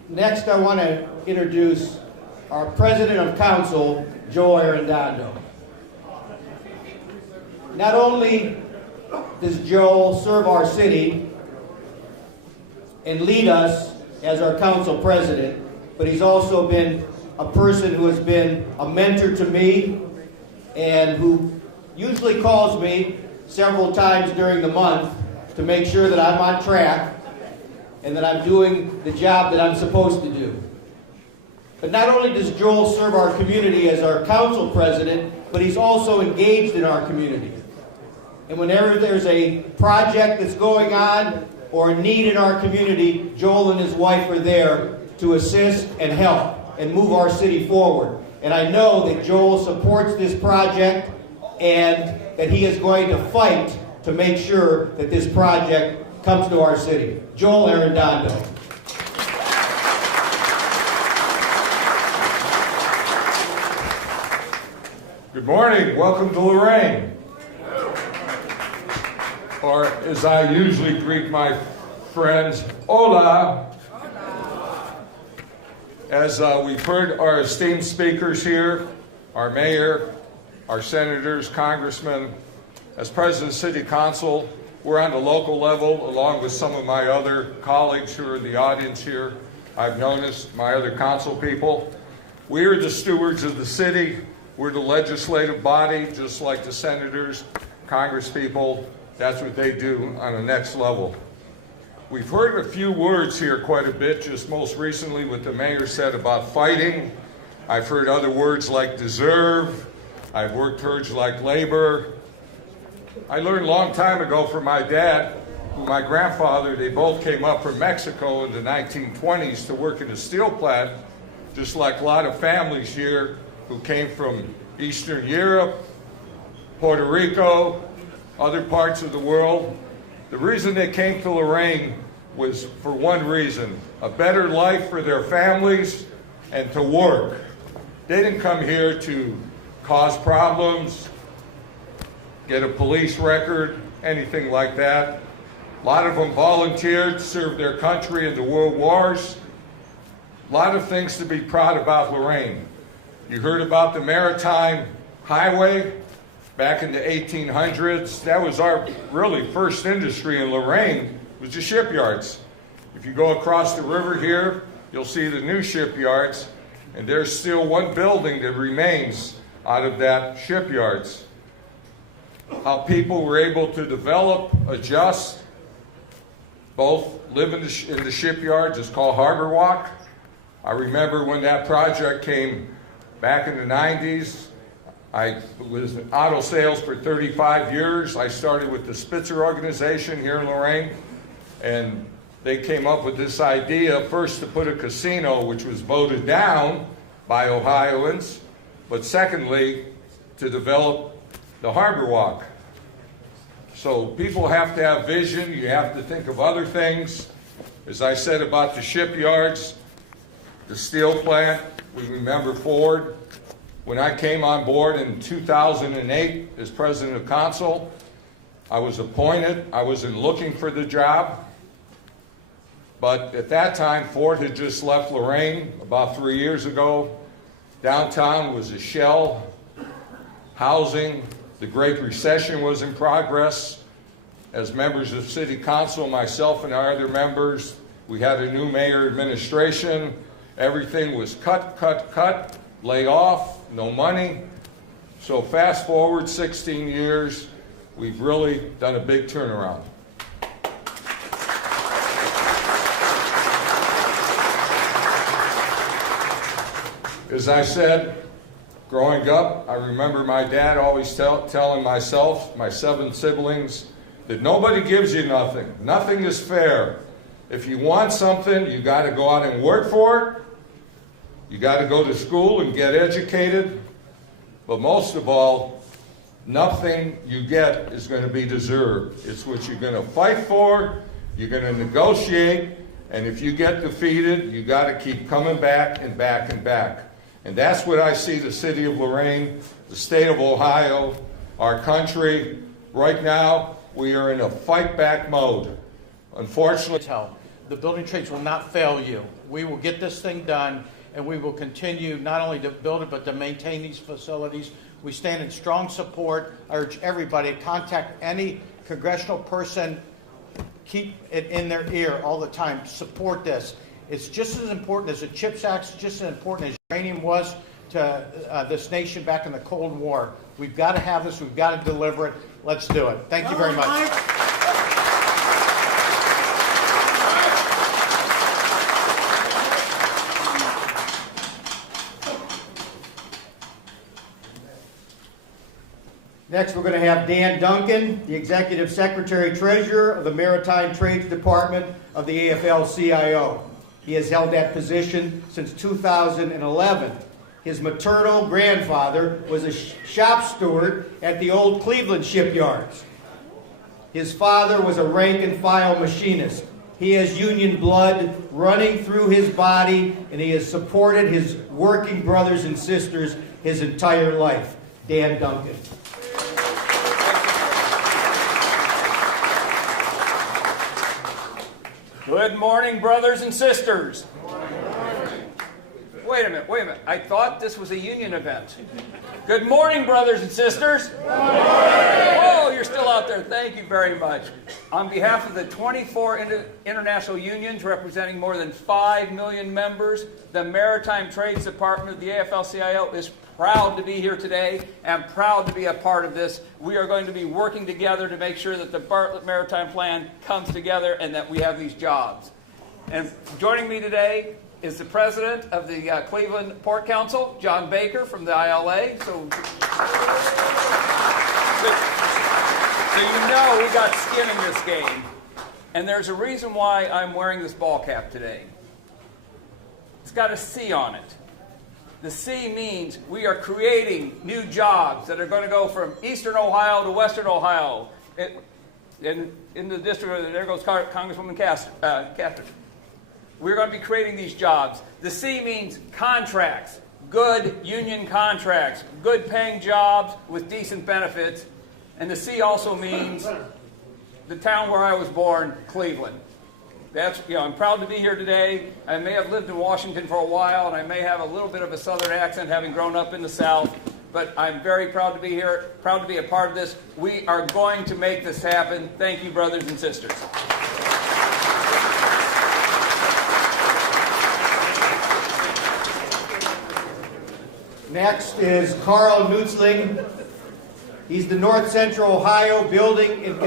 Next, I want to introduce our President of Council, Joe Arredondo. Not only does Joe serve our city and lead us as our council president, but he's also been a person who has been a mentor to me and who usually calls me several times during the month to make sure that I'm on track and that I'm doing the job that I'm supposed to do. But not only does Joel serve our community as our council president, but he's also engaged in our community. And whenever there's a project that's going on or a need in our community, Joel and his wife are there to assist and help and move our city forward. And I know that Joel supports this project and that he is going to fight to make sure that this project comes to our city. Joel Arredondo. Good morning. Welcome to Lorain. Or as I usually greet my friends, hola. As we've heard our esteemed speakers here, our mayor, our senators, congressmen, as president of city council, we're on the local level along with some of my other colleagues who are in the audience here. I've noticed my other council people. We are the stewards of the city. We're the legislative body, just like the senators, congresspeople. That's what they do on the next level. We've heard a few words here quite a bit, just most recently what the mayor said about fighting. I've heard other words like deserve. I've worked words like labor. I learned a long time ago from my dad, who my grandfather, they both came up from Mexico in the 1920s to work in a steel plant, just like a lot of families here who came from Eastern Europe, Puerto Rico, other parts of the world. The reason they came to Lorain was for one reason, a better life for their families and to work. They didn't come here to cause problems, get a police record, anything like that. A lot of them volunteered, served their country in the world wars. A lot of things to be proud about Lorain. You heard about the Maritime Highway back in the 1800s. That was our really first industry in Lorain, was the shipyards. If you go across the river here, you'll see the new shipyards, and there's still one building that remains out of that shipyards. How people were able to develop, adjust, both live in the shipyards. It's called Harbor Walk. I remember when that project came back in the 90s. I was in auto sales for 35 years. I started with the Spitzer organization here in Lorain, and they came up with this idea first to put a casino, which was voted down by Ohioans, but secondly, to develop the Harbor Walk. So people have to have vision. You have to think of other things. As I said about the shipyards, the steel plant, we remember Ford. When I came on board in 2008 as president of council, I was appointed. I wasn't looking for the job. But at that time, Ford had just left Lorain about 3 years ago. Downtown was a shell. Housing, the Great Recession was in progress. As members of City Council, myself and our other members, we had a new mayor administration. Everything was cut, lay off, no money. So fast forward 16 years, we've really done a big turnaround. As I said, growing up, I remember my dad always telling myself, my 7 siblings, that nobody gives you nothing. Nothing is fair. If you want something, you got to go out and work for it. You got to go to school and get educated. But most of all, nothing you get is going to be deserved. It's what you're going to fight for, you're going to negotiate, and if you get defeated, you got to keep coming back and back and back. And that's what I see the city of Lorain, the state of Ohio, our country. Right now, we are in a fight back mode. Unfortunately, the building trades will not fail you. We will get this thing done, and we will continue not only to build it, but to maintain these facilities. We stand in strong support. I urge everybody to contact any congressional person. Keep it in their ear all the time. Support this. It's just as important as the CHIPS Act, it's just as important as uranium was to this nation back in the Cold War. We've got to have this. We've got to deliver it. Let's do it. Thank you very much. Next, we're going to have Dan Duncan, the Executive Secretary Treasurer of the Maritime Trades Department of the AFL-CIO. He has held that position since 2011. His maternal grandfather was a shop steward at the old Cleveland shipyards. His father was a rank-and-file machinist. He has union blood running through his body, and he has supported his working brothers and sisters his entire life. Dan Duncan. Good morning, brothers and sisters. Wait a minute. I thought this was a union event. Good morning, brothers and sisters. Whoa, you're still out there. Thank you very much. On behalf of the 24 international unions representing more than 5 million members, the Maritime Trades Department of the AFL-CIO is proud to be here today and proud to be a part of this. We are going to be working together to make sure that the Bartlett Maritime Plan comes together and that we have these jobs. And joining me today is the president of the Cleveland Port Council, John Baker from the ILA. So you know we got skin in this game. And there's a reason why I'm wearing this ball cap today. It's got a C on it. The C means we are creating new jobs that are going to go from eastern Ohio to western Ohio. In the district, there goes Congresswoman Kaptur. We're going to be creating these jobs. The C means contracts, good union contracts, good paying jobs with decent benefits. And the C also means the town where I was born, Cleveland. I'm proud to be here today. I may have lived in Washington for a while, and I may have a little bit of a southern accent having grown up in the South, but I'm very proud to be here, proud to be a part of this. We are going to make this happen. Thank you, brothers and sisters. Next is Carl Nutzling. He's the North Central Ohio Building and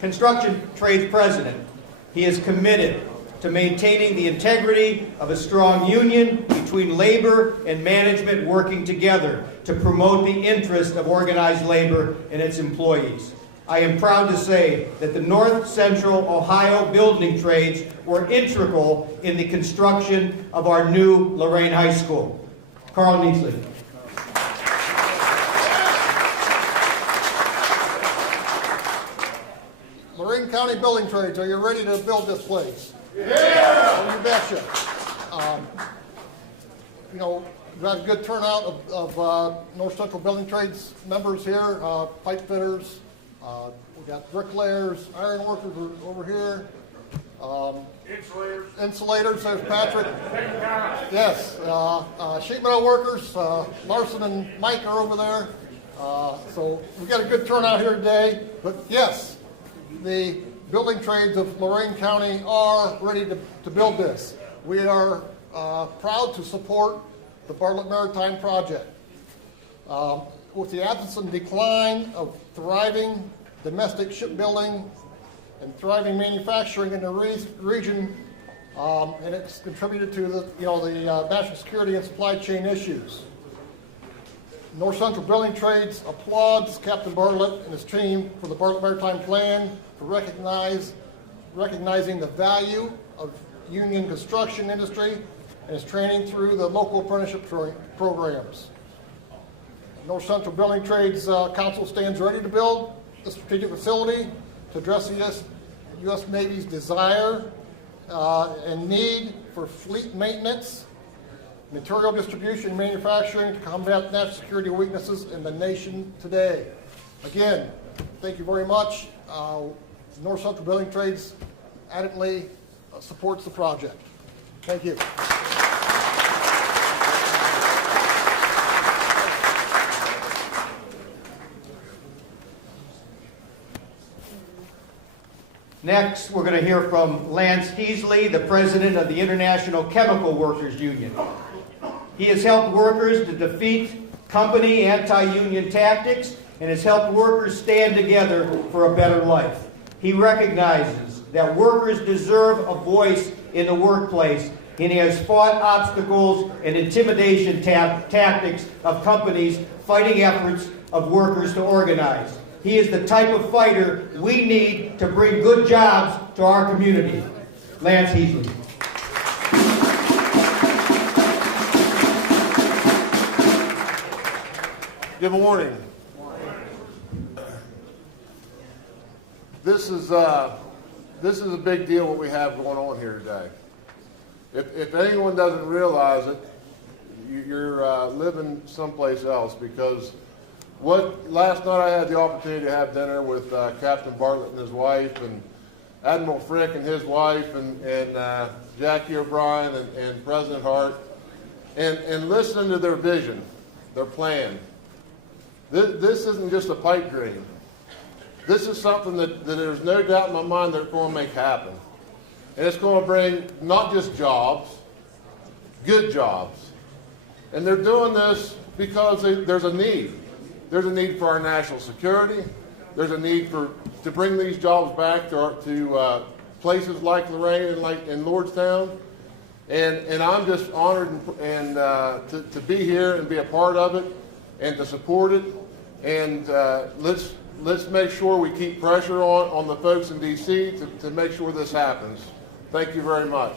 Construction Trades President. He is committed to maintaining the integrity of a strong union between labor and management working together to promote the interest of organized labor and its employees. I am proud to say that the North Central Ohio building trades were integral in the construction of our new Lorain High School. Carl Nutzling. County building trades, are you ready to build this place? Yeah! Oh, you betcha. You know, we've had a good turnout of North Central Building Trades members here, pipe fitters, we've got bricklayers, iron workers over here. Insulators, there's Patrick. Yes, sheet metal workers, Larson and Mike are over there. So we've got a good turnout here today. But yes, the building trades of Lorain County are ready to build this. We are proud to support the Bartlett Maritime project. With the absence and decline of thriving domestic shipbuilding and thriving manufacturing in the region, and it's contributed to the national security and supply chain issues. North Central Building Trades applauds Captain Bartlett and his team for the Bartlett Maritime Plan, for recognizing the value of union construction industry and his training through the local apprenticeship programs. North Central Building Trades Council stands ready to build a strategic facility to address the U.S. Navy's desire and need for fleet maintenance, material distribution, and manufacturing to combat national security weaknesses in the nation today. Again, thank you very much. North Central Building Trades adamantly supports the project. Thank you. Next, we're going to hear from Lance Heasley, the president of the International Chemical Workers Union. He has helped workers to defeat company anti-union tactics and has helped workers stand together for a better life. He recognizes that workers deserve a voice in the workplace, and he has fought obstacles and intimidation tactics of companies fighting efforts of workers to organize. He is the type of fighter we need to bring good jobs to our community. Lance Heasley. Good morning. This is a big deal what we have going on here today. If anyone doesn't realize it, you're living someplace else, because last night I had the opportunity to have dinner with Captain Bartlett and his wife, and Admiral Frick and his wife, and Jackie O'Brien and President Hart, and listening to their vision, their plan. This isn't just a pipe dream. This is something that there's no doubt in my mind they're going to make happen. And it's going to bring not just jobs, good jobs. And they're doing this because there's a need. There's a need for our national security. There's a need to bring these jobs back to places like Lorain and Lordstown. And I'm just honored and to be here and be a part of it and to support it. And let's make sure we keep pressure on the folks in D.C. to make sure this happens. Thank you very much.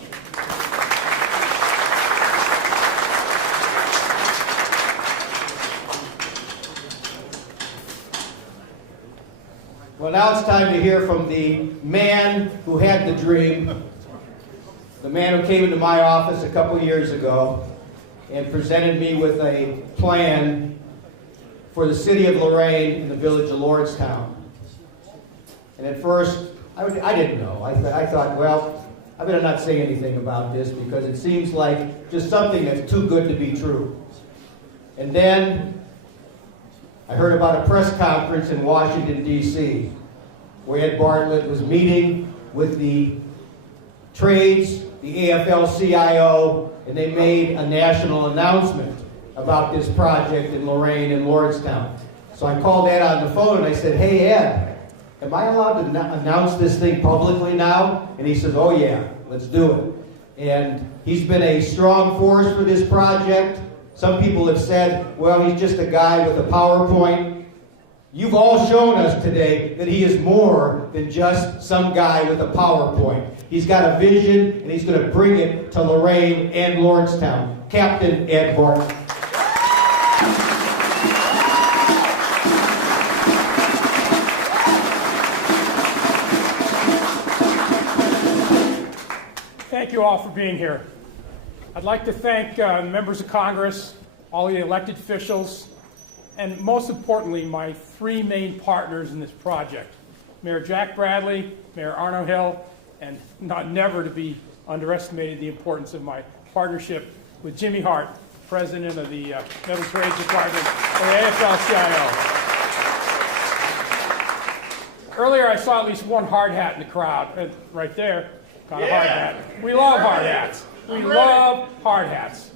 Well, now it's time to hear from the man who had the dream, the man who came into my office a couple years ago and presented me with a plan for the city of Lorain and the village of Lordstown. And at first, I didn't know. I thought, well, I better not say anything about this because it seems like just something that's too good to be true. And then I heard about a press conference in Washington, D.C., where Ed Bartlett was meeting with the trades, the AFL-CIO, and they made a national announcement about this project in Lorain and Lordstown. So I called Ed on the phone and I said, hey, Ed, am I allowed to announce this thing publicly now? And he says, oh yeah, let's do it. And he's been a strong force for this project. Some people have said, well, he's just a guy with a PowerPoint. You've all shown us today that he is more than just some guy with a PowerPoint. He's got a vision, and he's going to bring it to Lorain and Lordstown. Captain Ed Bartlett. you all for being here. I'd like to thank members of Congress, all the elected officials, and most importantly, my three main partners in this project, Mayor Jack Bradley, Mayor Arno Hill, and never to be underestimated the importance of my partnership with Jimmy Hart, President of the Metal Trades Department of the AFL-CIO. Earlier I saw at least one hard hat in the crowd, right there, got a hard hat. We love hard hats. We love hard hats.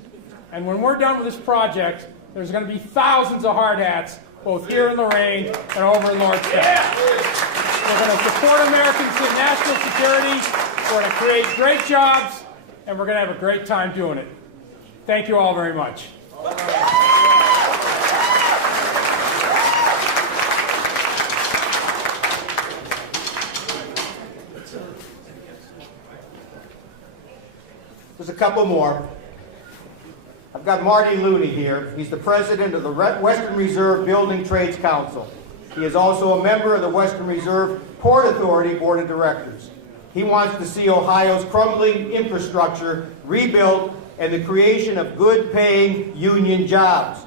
And when we're done with this project, there's going to be thousands of hard hats, both here in Lorain and over in Lordstown. We're going to support Americans in national security, we're going to create great jobs, and we're going to have a great time doing it. Thank you all very much. There's a couple more. I've got Marty Looney here. He's the president of the Western Reserve Building Trades Council. He is also a member of the Western Reserve Port Authority Board of Directors. He wants to see Ohio's crumbling infrastructure rebuilt and the creation of good-paying union jobs.